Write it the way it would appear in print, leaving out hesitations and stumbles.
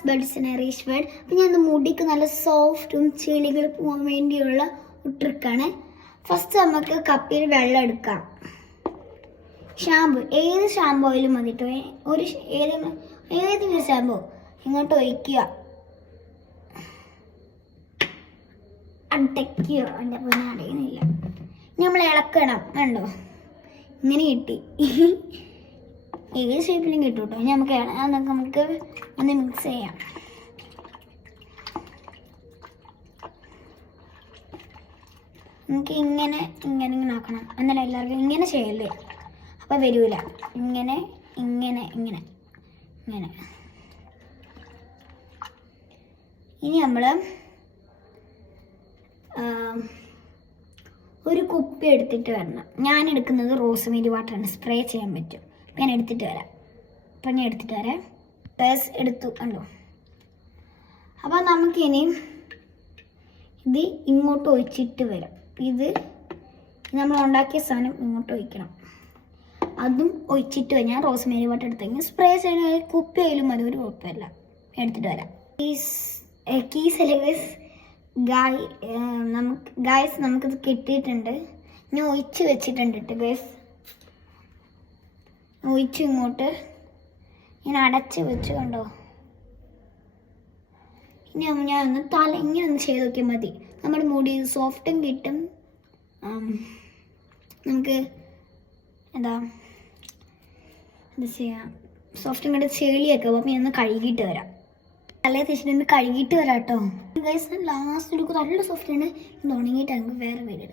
Max buds Nourish word. അപ്പം ഞാൻ മുടിക്ക് നല്ല സോഫ്റ്റും ചെളികൾ പോകാൻ വേണ്ടിയുള്ള ഒരു ട്രിക്കാണ്. ഫസ്റ്റ് നമുക്ക് കപ്പിൽ വെള്ളം എടുക്കാം. ഷാമ്പു, ഏത് ഷാമ്പു ആയാലും മതിട്ടോ. ഏതെങ്കിലും ഷാമ്പു ഇങ്ങോട്ട് ഒഴിക്കുക, അടയ്ക്കുക. എൻ്റെ പിന്നെ അടയുന്നില്ല. ഇനി നമ്മൾ ഇളക്കണം. കണ്ടോ, ഇങ്ങനെ കിട്ടി. ഏത് ഷേപ്പിലും കിട്ടും കേട്ടോ. ഇനി നമുക്ക് ഒന്ന് മിക്സ് ചെയ്യാം. നമുക്ക് ഇങ്ങനെ ഇങ്ങനെ ഇങ്ങനെ ആക്കണം. എന്നാലും എല്ലാവർക്കും ഇങ്ങനെ ചെയ്യല്ലേ, അപ്പോൾ വരൂല. ഇങ്ങനെ ഇങ്ങനെ ഇങ്ങനെ ഇങ്ങനെ. ഇനി നമ്മൾ ഒരു കുപ്പി എടുത്തിട്ട് വരണം. ഞാൻ എടുക്കുന്നത് റോസ്മേരി വാട്ടറാണ്, സ്പ്രേ ചെയ്യാൻ പറ്റും. അപ്പം ഞാൻ എടുത്തിട്ട് വരാം. ബസ് എടുത്തു കണ്ടോ. അപ്പം നമുക്കിനി ഇത് ഇങ്ങോട്ട് ഒഴിച്ചിട്ട് വരാം. ഇത് നമ്മൾ ഉണ്ടാക്കിയ സാധനം ഇങ്ങോട്ട് ഒഴിക്കണം. അതും ഒഴിച്ചിട്ട് വരാം. ഞാൻ റോസ്മേരി വാട്ടർ എടുത്തെങ്കിൽ സ്പ്രേ ചെയ്യുന്ന കുപ്പി ആയാലും മതി, ഒരു കുഴപ്പമില്ല. എടുത്തിട്ട് വരാം. നമുക്കിത് കിട്ടിയിട്ടുണ്ട്. ഞാൻ ഒഴിച്ച് വെച്ചിട്ടുണ്ട് ഗൈസ്. ഒഴിച്ച് ഇങ്ങോട്ട് ഇങ്ങനെ അടച്ച് വെച്ച് കണ്ടോ. ഇനി ഞാൻ ഇങ്ങനെ ഒന്ന് ചെയ്ത് നോക്കിയാൽ മതി. നമ്മുടെ മുടി സോഫ്റ്റും കിട്ടും. നമുക്ക് എന്താ ചെയ്യാം, സോഫ്റ്റും കണ്ട് ചെളിയൊക്കെ. അപ്പം ഞാൻ ഒന്ന് കഴുകിയിട്ട് വരാം. തലേ തേച്ചിട്ട് കഴുകിയിട്ട് വരാം കേട്ടോ ഗൈസ്. ലാസ്റ്റ് എടുക്കും. നല്ല സോഫ്റ്റാണ്. ഇത് ഉണങ്ങിയിട്ട് നമുക്ക് വേറെ വീട്.